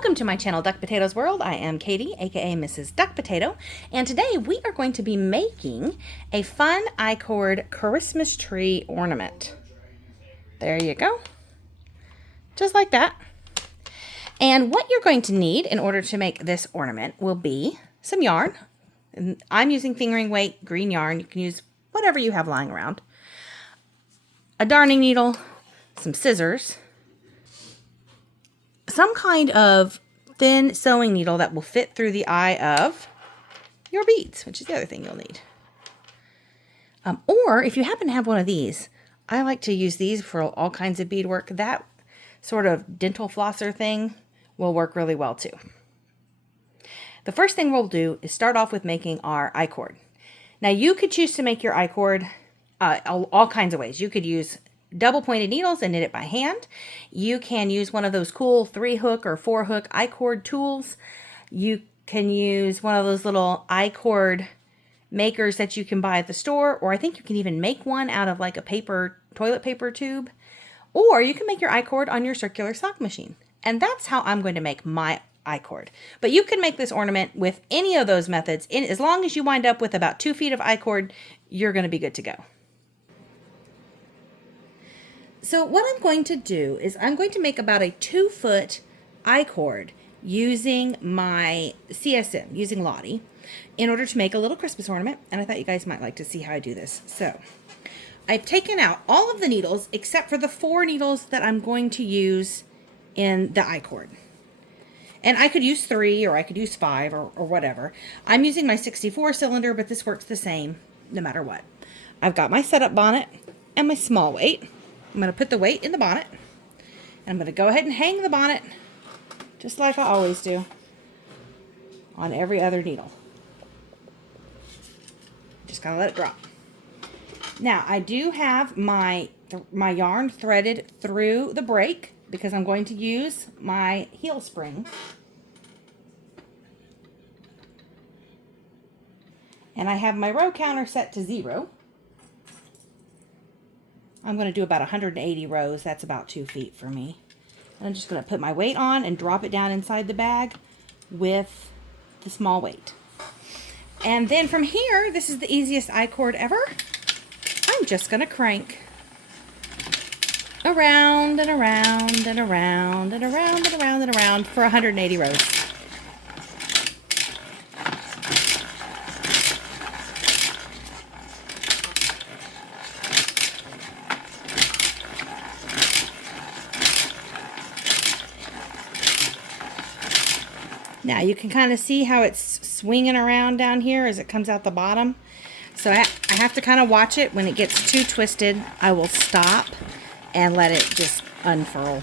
Welcome to my channel, Duck Potatoes World. I am Katie, aka Mrs. Duck Potato, and today we are going to be making a fun I-cord Christmas tree ornament. There you go. Just like that. And what you're going to need in order to make this ornament will be some yarn. And I'm using fingering weight green yarn. You can use whatever you have lying around. A darning needle, some scissors, some kind of thin sewing needle that will fit through the eye of your beads, which is the other thing you'll need. Or if you happen to have one of these, I like to use these for all kinds of beadwork. That sort of dental flosser thing will work really well too. The first thing we'll do is start off with making our I-cord. Now you could choose to make your I-cord all kinds of ways. You could use double pointed needles and knit it by hand. You can use one of those cool 3-hook or 4-hook I-cord tools. You can use one of those little I-cord makers that you can buy at the store, or I think you can even make one out of like a toilet paper tube. Or you can make your I-cord on your circular sock machine. And that's how I'm going to make my I-cord. But you can make this ornament with any of those methods. As long as you wind up with about 2 feet of I-cord, you're going to be good to go. So what I'm going to do is I'm going to make about a 2-foot I-cord using my CSM, using Lottie, in order to make a little Christmas ornament. And I thought you guys might like to see how I do this. So I've taken out all of the needles except for the 4 needles that I'm going to use in the I-cord. And I could use 3 or I could use 5 or whatever. I'm using my 64 cylinder, but this works the same no matter what. I've got my setup bonnet and my small weight. I'm going to put the weight in the bonnet, and I'm going to go ahead and hang the bonnet just like I always do on every other needle. Just gotta let it drop. Now I do have my yarn threaded through the break because I'm going to use my heel spring. And I have my row counter set to 0. I'm going to do about 180 rows. That's about 2 feet for me. And I'm just going to put my weight on and drop it down inside the bag with the small weight. And then from here, this is the easiest I-cord ever. I'm just going to crank around and around and around and around and around and around for 180 rows. Now you can kind of see how it's swinging around down here as it comes out the bottom. So I have to kind of watch it. When it gets too twisted, I will stop and let it just unfurl.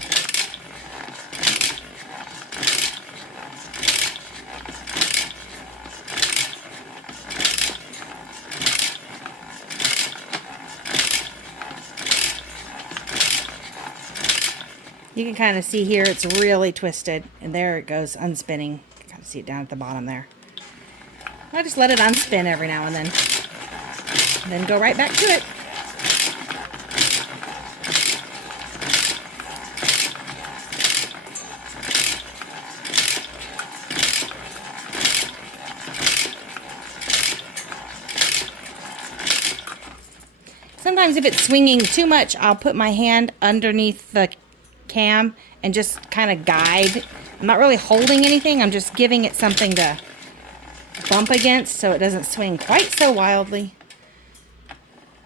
You can kind of see here it's really twisted, and there it goes unspinning. Kind of see it down at the bottom there. I just let it unspin every now and then go right back to it. Sometimes if it's swinging too much, I'll put my hand underneath the cam and just kind of guide. I'm not really holding anything. I'm just giving it something to bump against so it doesn't swing quite so wildly.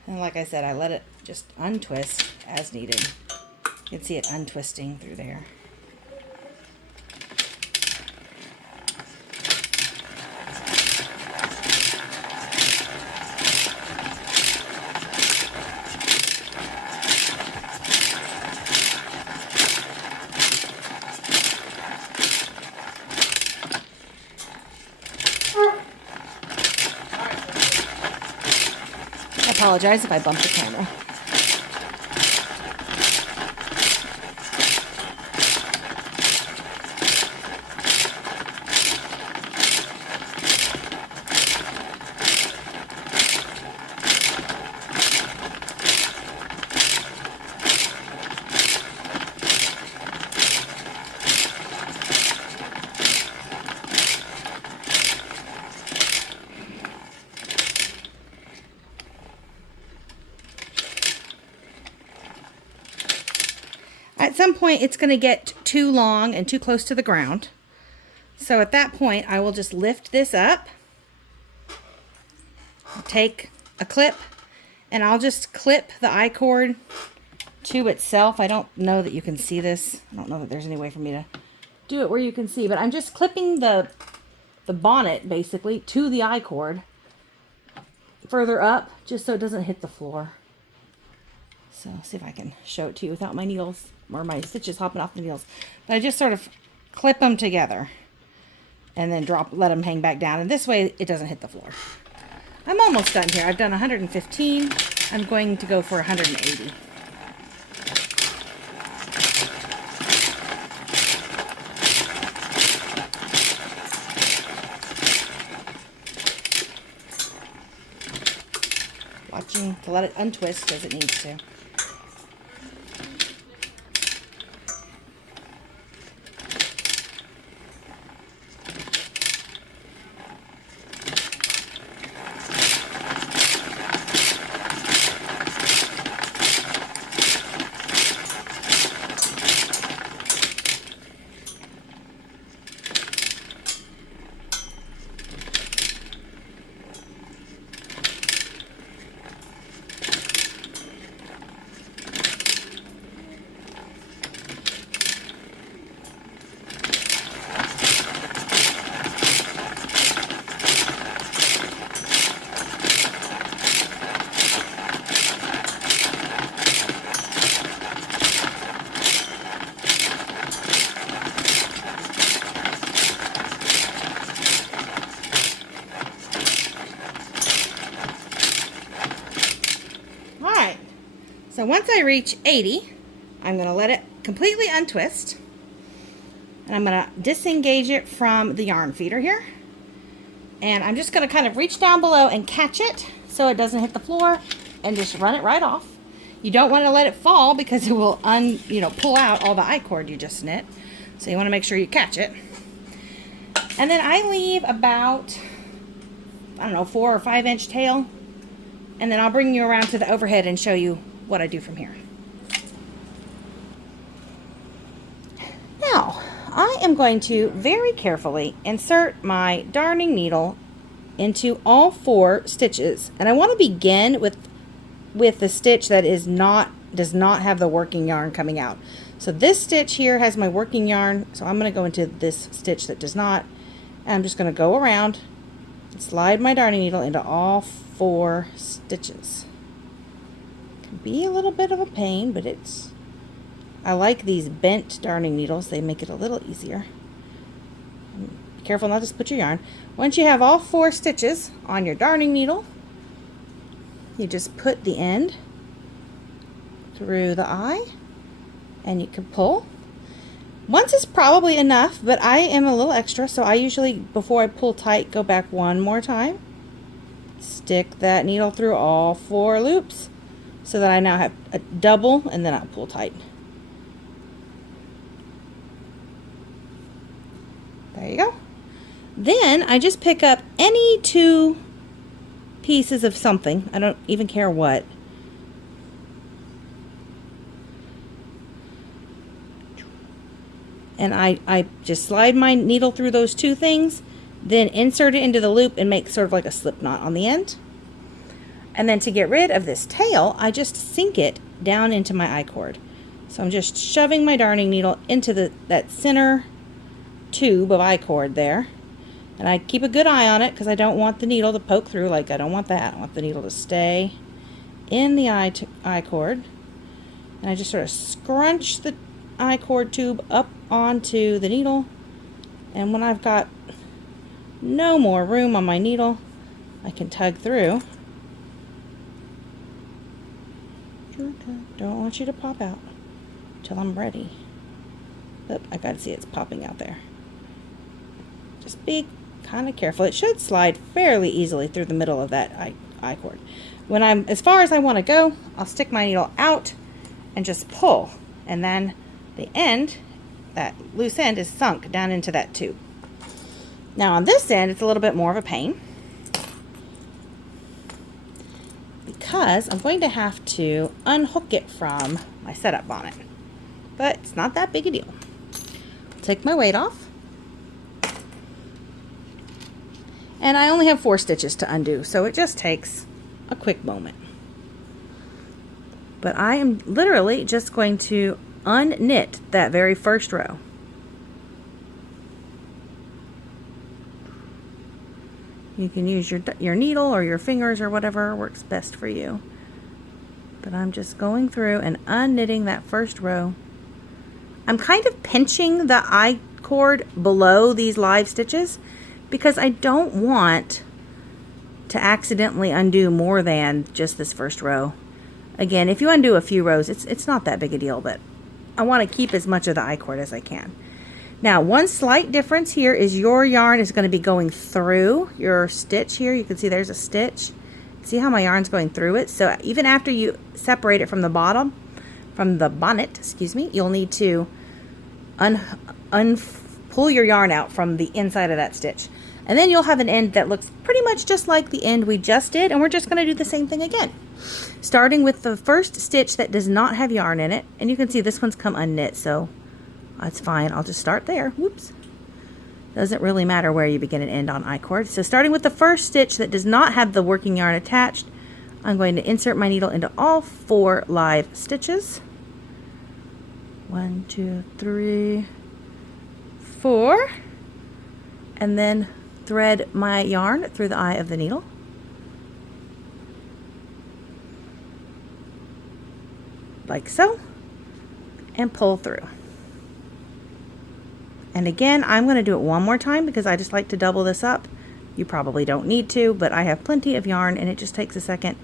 And like I said, I let it just untwist as needed. You can see it untwisting through there. I apologize if I bump the camera. at some point it's going to get too long and too close to the ground. So at that point, I will just lift this up, take a clip, and I'll just clip the I-cord to itself. I don't know that you can see this. I don't know that there's any way for me to do it where you can see, but I'm just clipping the bonnet basically to the I-cord further up, just so it doesn't hit the floor. So see if I can show it to you without my needles or my stitches hopping off the needles. But I just sort of clip them together and then let them hang back down. And this way it doesn't hit the floor. I'm almost done here. I've done 115. I'm going to go for 180. Watching to let it untwist as it needs to. So once I reach 80, I'm going to let it completely untwist. And I'm going to disengage it from the yarn feeder here. And I'm just going to kind of reach down below and catch it so it doesn't hit the floor and just run it right off. You don't want to let it fall because it will pull out all the I-cord you just knit. So you want to make sure you catch it. And then I leave about, 4 or 5 inch tail. And then I'll bring you around to the overhead and show you what I do from here. Now, I am going to very carefully insert my darning needle into all 4 stitches. And I want to begin with the stitch that does not have the working yarn coming out. So this stitch here has my working yarn, so I'm going to go into this stitch that does not. And I'm just going to go around and slide my darning needle into all 4 stitches. Can be a little bit of a pain, but I like these bent darning needles. They make it a little easier. Be careful not to split your yarn. Once you have all 4 stitches on your darning needle, you just put the end through the eye and you can pull. Once is probably enough, but I am a little extra, so I usually, before I pull tight, go back one more time. Stick that needle through all 4 loops so that I now have a double, and then I'll pull tight. There you go. Then I just pick up any 2 pieces of something. I don't even care what. And I just slide my needle through those 2 things, then insert it into the loop and make sort of like a slip knot on the end. And then to get rid of this tail, I just sink it down into my I-cord. So I'm just shoving my darning needle into that center tube of I-cord there. And I keep a good eye on it because I don't want the needle to poke through. Like, I don't want that. I want the needle to stay in the I-cord. And I just sort of scrunch the I-cord tube up onto the needle. And when I've got no more room on my needle, I can tug through. Don't want you to pop out till I'm ready. Oop, I gotta see it's popping out there. Just be kind of careful. It should slide fairly easily through the middle of that I-cord. When I'm as far as I want to go, I'll stick my needle out and just pull, and then the end, that loose end, is sunk down into that tube. Now on this end, it's a little bit more of a pain because I'm going to have to unhook it from my setup bonnet. but it's not that big a deal. Take my weight off. And I only have 4 stitches to undo, so it just takes a quick moment. But I am literally just going to unknit that very first row. You can use your needle or your fingers or whatever works best for you. But I'm just going through and unknitting that first row. I'm kind of pinching the I cord below these live stitches because I don't want to accidentally undo more than just this first row. Again, if you undo a few rows, it's not that big a deal, but I want to keep as much of the I cord as I can. Now, one slight difference here is your yarn is going to be going through your stitch here. You can see there's a stitch. See how my yarn's going through it? So even after you separate it from the bottom, from the bonnet, excuse me, you'll need to pull your yarn out from the inside of that stitch. And then you'll have an end that looks pretty much just like the end we just did, and we're just going to do the same thing again. Starting with the first stitch that does not have yarn in it, and you can see this one's come unknit, so that's fine. I'll just start there. Whoops. Doesn't really matter where you begin and end on I-cord. So starting with the first stitch that does not have the working yarn attached, I'm going to insert my needle into all 4 live stitches. 1, 2, 3, 4. And then thread my yarn through the eye of the needle. Like so. And pull through. And again, I'm going to do it one more time because I just like to double this up. You probably don't need to, but I have plenty of yarn and it just takes a second.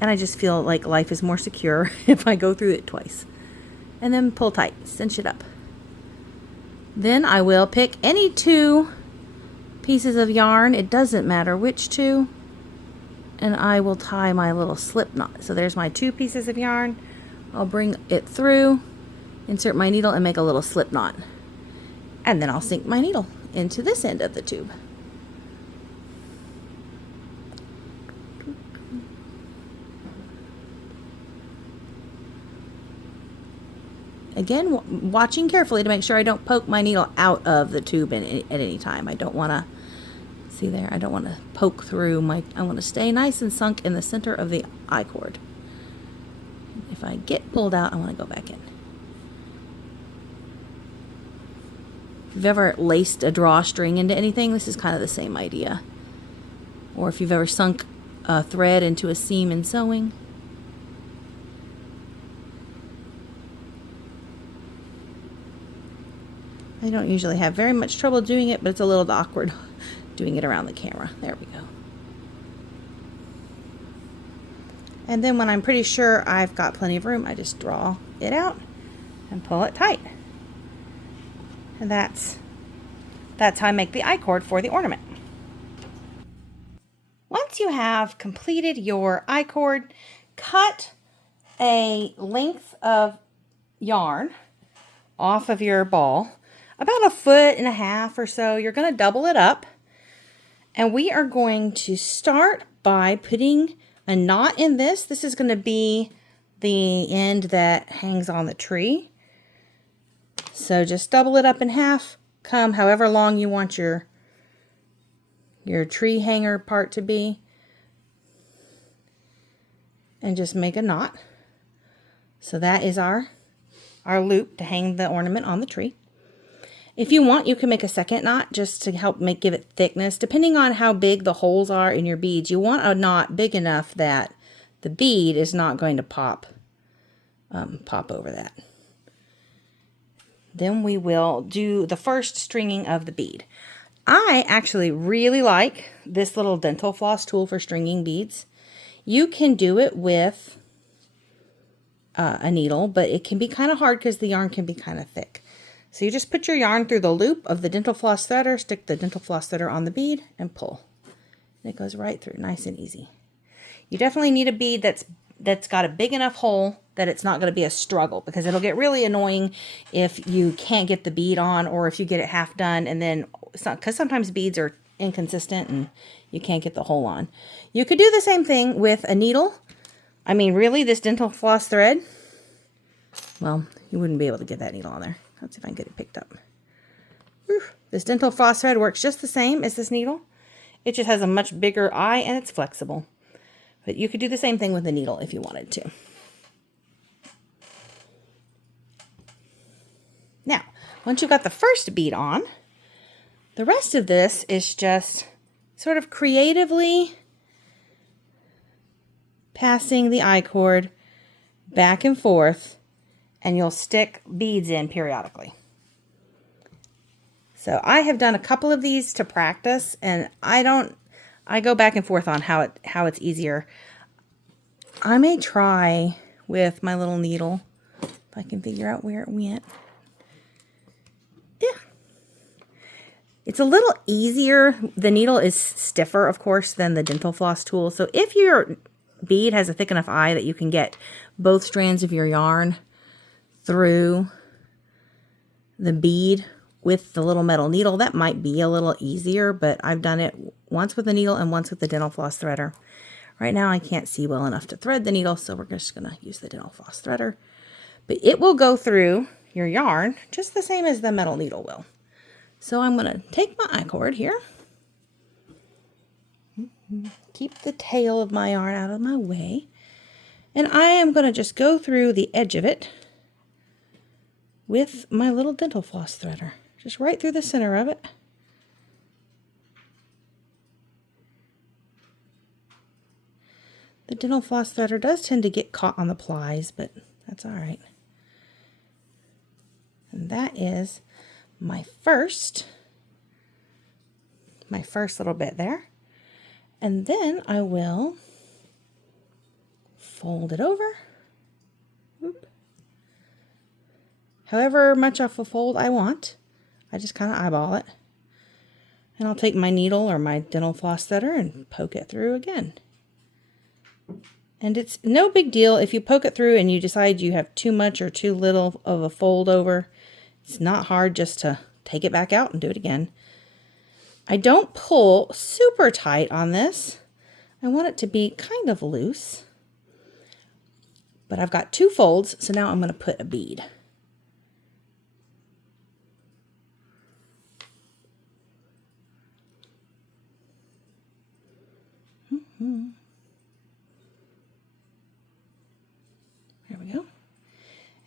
And I just feel like life is more secure if I go through it twice. And then pull tight, cinch it up. Then I will pick any 2 pieces of yarn. It doesn't matter which 2. And I will tie my little slip knot. So there's my 2 pieces of yarn. I'll bring it through, insert my needle, and make a little slip knot. And then I'll sink my needle into this end of the tube. Again, watching carefully to make sure I don't poke my needle out of the tube at any time. I don't want to, see there, I don't want to poke through I want to stay nice and sunk in the center of the I-cord. If I get pulled out, I want to go back in. If you've ever laced a drawstring into anything, this is kind of the same idea. Or if you've ever sunk a thread into a seam in sewing. I don't usually have very much trouble doing it, but it's a little awkward doing it around the camera. There we go. And then when I'm pretty sure I've got plenty of room, I just draw it out and pull it tight. And that's how I make the I-cord for the ornament. Once you have completed your I-cord, cut a length of yarn off of your ball, about 1.5 feet or so. You're going to double it up. And we are going to start by putting a knot in this. This is going to be the end that hangs on the tree. So just double it up in half, come however long you want your tree hanger part to be, and just make a knot. So that is our loop to hang the ornament on the tree. If you want, you can make a second knot just to help give it thickness. Depending on how big the holes are in your beads, you want a knot big enough that the bead is not going to pop over that. Then we will do the first stringing of the bead. I actually really like this little dental floss tool for stringing beads. You can do it with a needle, but it can be kind of hard because the yarn can be kind of thick. So you just put your yarn through the loop of the dental floss threader, stick the dental floss threader on the bead, and pull. And it goes right through, nice and easy. You definitely need a bead that's got a big enough hole that it's not going to be a struggle, because it'll get really annoying if you can't get the bead on, or if you get it half done and then, because sometimes beads are inconsistent and you can't get the hole on. You could do the same thing with a needle. I mean, really, this dental floss thread, well, you wouldn't be able to get that needle on there. Let's see if I can get it picked up. Whew. This dental floss thread works just the same as this needle. It just has a much bigger eye and it's flexible. But you could do the same thing with the needle if you wanted to. Now, once you've got the first bead on, the rest of this is just sort of creatively passing the eye cord back and forth, and you'll stick beads in periodically. So I have done a couple of these to practice, and I go back and forth on how it's easier. I may try with my little needle, if I can figure out where it went. Yeah. It's a little easier. The needle is stiffer, of course, than the dental floss tool. So if your bead has a thick enough eye that you can get both strands of your yarn through the bead with the little metal needle, that might be a little easier, but I've done it once with the needle and once with the dental floss threader. Right now I can't see well enough to thread the needle, so we're just going to use the dental floss threader. But it will go through your yarn just the same as the metal needle will. So I'm going to take my eye cord here. Keep the tail of my yarn out of my way. And I am going to just go through the edge of it with my little dental floss threader. Just right through the center of it. The dental floss threader does tend to get caught on the plies, but that's all right. And that is my first little bit there. And then I will fold it over. Oop. However much of a fold I want. I just kind of eyeball it. And I'll take my needle or my dental floss threader and poke it through again. And it's no big deal if you poke it through and you decide you have too much or too little of a fold over. It's not hard just to take it back out and do it again. I don't pull super tight on this. I want it to be kind of loose. But I've got two folds, so now I'm going to put a bead. There we go.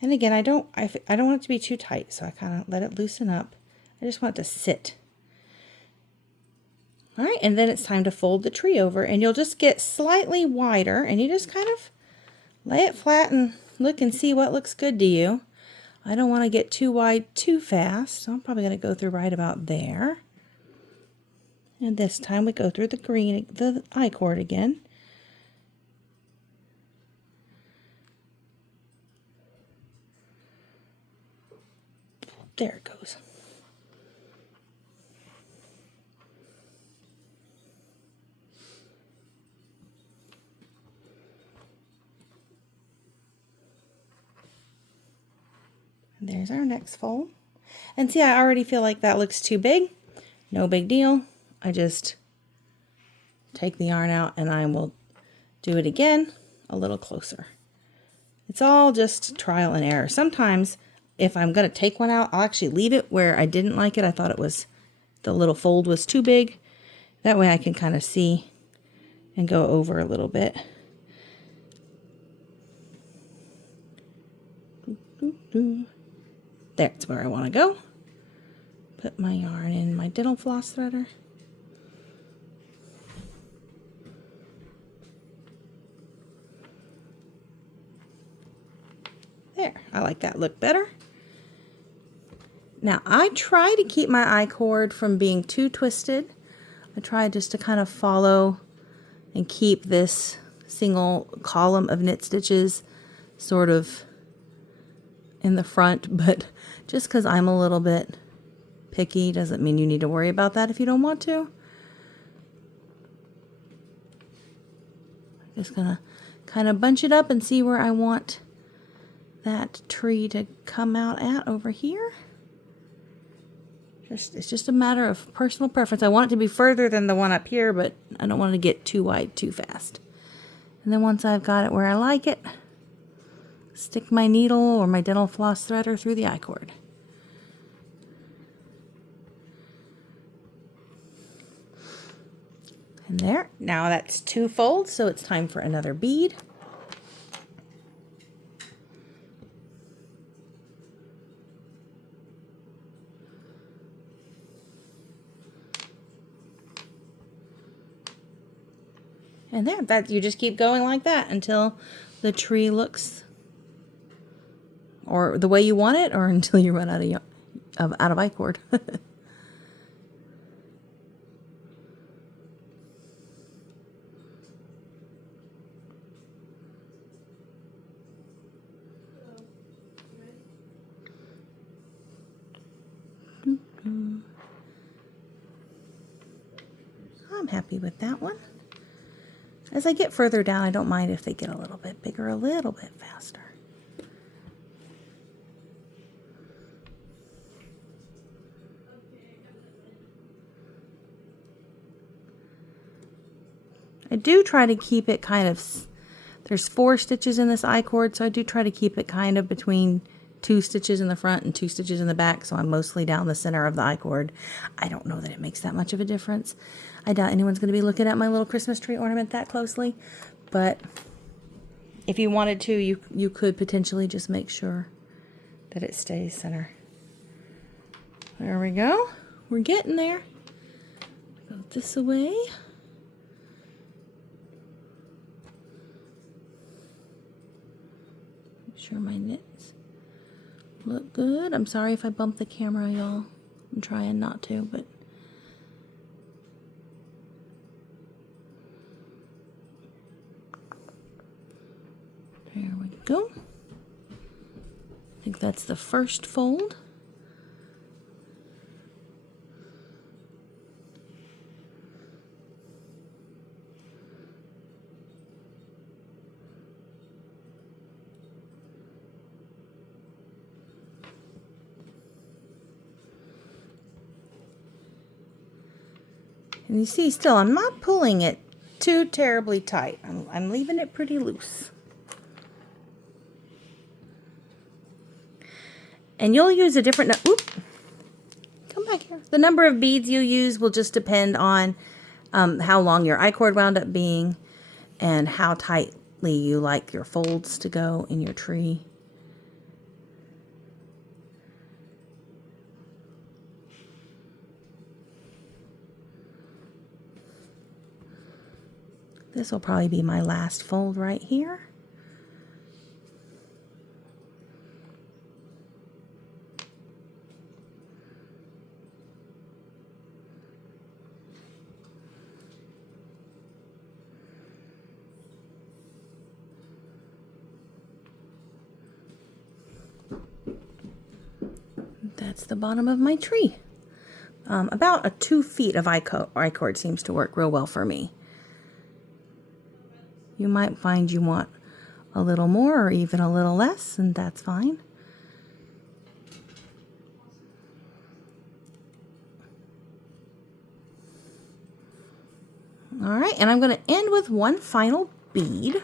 And again, I don't want it to be too tight, so I kind of let it loosen up. I just want it to sit. All right, and then it's time to fold the tree over, and you'll just get slightly wider, and you just kind of lay it flat and look and see what looks good to you. I don't want to get too wide too fast, so I'm probably going to go through right about there. And this time we go through the eye cord again. There it goes. And there's our next fold. And see, I already feel like that looks too big. No big deal. I just take the yarn out and I will do it again a little closer. It's all just trial and error. Sometimes if I'm going to take one out, I'll actually leave it where I didn't like it. I thought the little fold was too big. That way I can kind of see and go over a little bit. That's where I want to go. Put my yarn in my dental floss threader. There, I like that look better. Now I try to keep my eye cord from being too twisted. I try just to kind of follow and keep this single column of knit stitches sort of in the front, but just because I'm a little bit picky doesn't mean you need to worry about that if you don't want to. I'm just gonna kind of bunch it up and see where I want that tree to come out at over here. It's just a matter of personal preference. I want it to be further than the one up here, but I don't want it to get too wide too fast. And then once I've got it where I like it, stick my needle or my dental floss threader through the I-cord. And there, now that's 2 folds, so it's time for another bead. And there, that you just keep going like that until the tree looks or the way you want it, or until you run out of I-cord. I'm happy with that one. As I get further down, I don't mind if they get a little bit bigger, a little bit faster. I do try to keep it kind of, there's 4 stitches in this I-cord, so I do try to keep it kind of between 2 stitches in the front and 2 stitches in the back, so I'm mostly down the center of the I-cord. I don't know that it makes that much of a difference. I doubt anyone's going to be looking at my little Christmas tree ornament that closely, but if you wanted to, you could potentially just make sure that it stays center. There we go. We're getting there. Go this way. Make sure my knits look good. I'm sorry if I bump the camera, y'all. I'm trying not to, but there we go. I think that's the first fold. And you see, still, I'm not pulling it too terribly tight. I'm leaving it pretty loose. And you'll use a different, come back here. The number of beads you use will just depend on how long your I-cord wound up being and how tightly you like your folds to go in your tree. This will probably be my last fold right here. That's the bottom of my tree. About 2 feet of I-cord seems to work real well for me. You might find you want a little more or even a little less, and that's fine. All right, and I'm going to end with one final bead.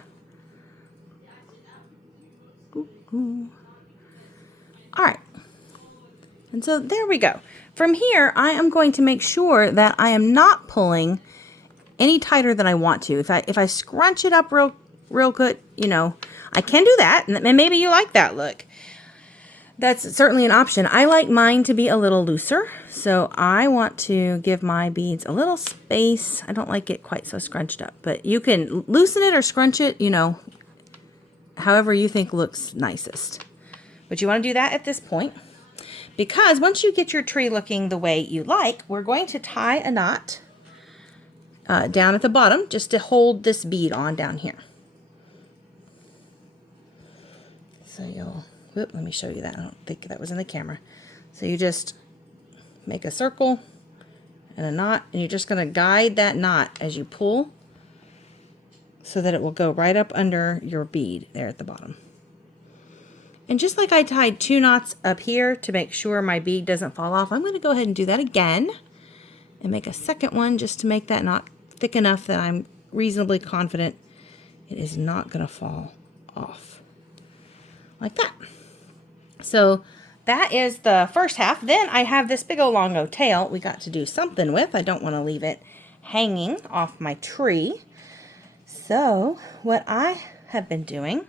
All right, and so there we go. From here, I am going to make sure that I am not pulling any tighter than I want to. If I scrunch it up real good, you know, I can do that, and maybe you like that look. That's certainly an option. I like mine to be a little looser, so I want to give my beads a little space. I don't like it quite so scrunched up, but you can loosen it or scrunch it, you know, however you think looks nicest. But you want to do that at this point, because once you get your tree looking the way you like, we're going to tie a knot down at the bottom just to hold this bead on down here. So you'll, let me show you that. I don't think that was in the camera. So you just make a circle and a knot, and you're just going to guide that knot as you pull so that it will go right up under your bead there at the bottom. And just like I tied 2 knots up here to make sure my bead doesn't fall off, I'm going to go ahead and do that again and make a second one just to make that knot thick enough that I'm reasonably confident it is not going to fall off. like that. So that is the first half. Then I have this big old longo tail we got to do something with. I don't want to leave it hanging off my tree. So what I have been doing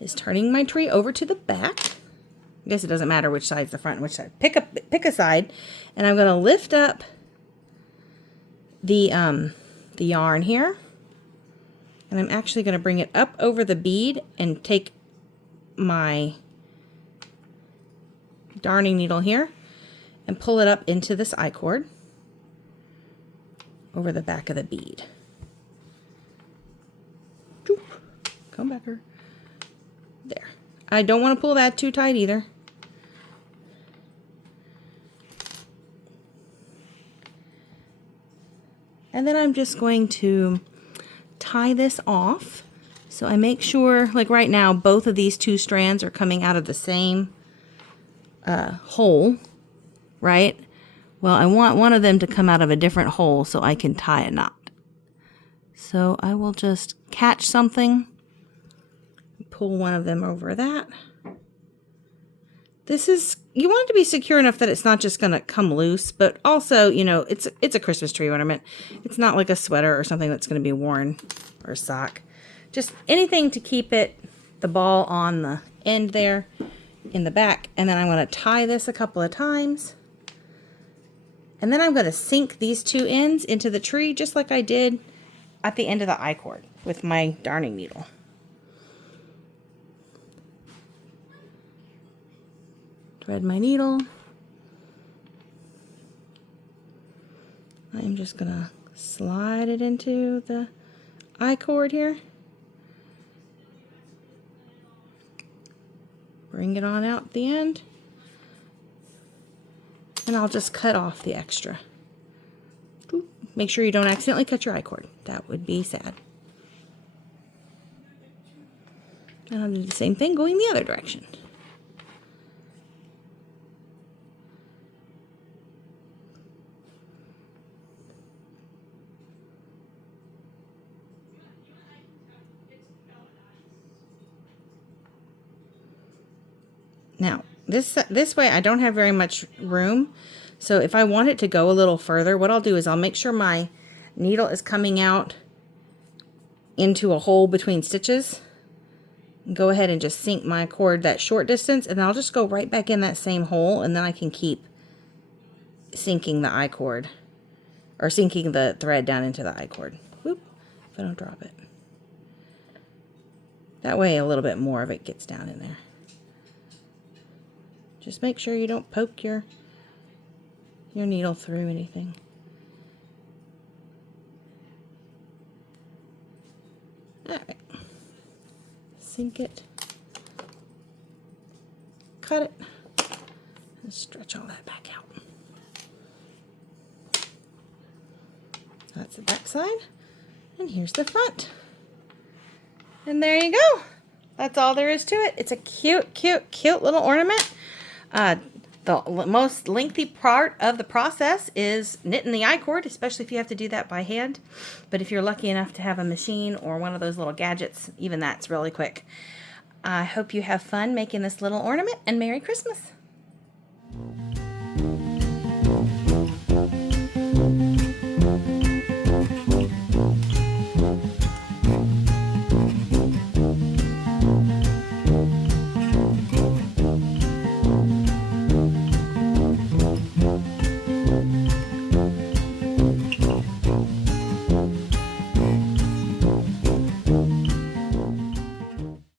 is turning my tree over to the back. I guess it doesn't matter which side's the front and which side. Pick a side, and I'm going to lift up the yarn here, and I'm actually going to bring it up over the bead and take my darning needle here and pull it up into this I-cord over the back of the bead. Come back here. There. I don't want to pull that too tight either. And then I'm just going to tie this off. So I make sure, like right now, both of these two strands are coming out of the same hole, right? Well, I want one of them to come out of a different hole so I can tie a knot. So I will just catch something, pull one of them over that. This is, you want it to be secure enough that it's not just going to come loose, but also, you know, it's a Christmas tree ornament. It's not like a sweater or something that's going to be worn, or a sock. Just anything to keep it, the ball on the end there in the back. And then I'm going to tie this a couple of times. And then I'm going to sink these two ends into the tree just like I did at the end of the I-cord with my darning needle. Thread my needle. I'm just going to slide it into the I-cord here. Bring it on out at the end. And I'll just cut off the extra. Make sure you don't accidentally cut your I-cord. That would be sad. And I'll do the same thing going the other direction. Now, this way I don't have very much room, so if I want it to go a little further, what I'll do is I'll make sure my needle is coming out into a hole between stitches. Go ahead and just sink my cord that short distance, and then I'll just go right back in that same hole, and then I can keep sinking the I-cord, or sinking the thread down into the I-cord. Whoop, if I don't drop it. That way a little bit more of it gets down in there. Just make sure you don't poke your needle through anything. Alright. Sink it. Cut it. And stretch all that back out. That's the back side. And here's the front. And there you go. That's all there is to it. It's a cute, cute, cute little ornament. The most lengthy part of the process is knitting the I-cord, especially if you have to do that by hand. But if you're lucky enough to have a machine or one of those little gadgets, even that's really quick. I hope you have fun making this little ornament, and Merry Christmas!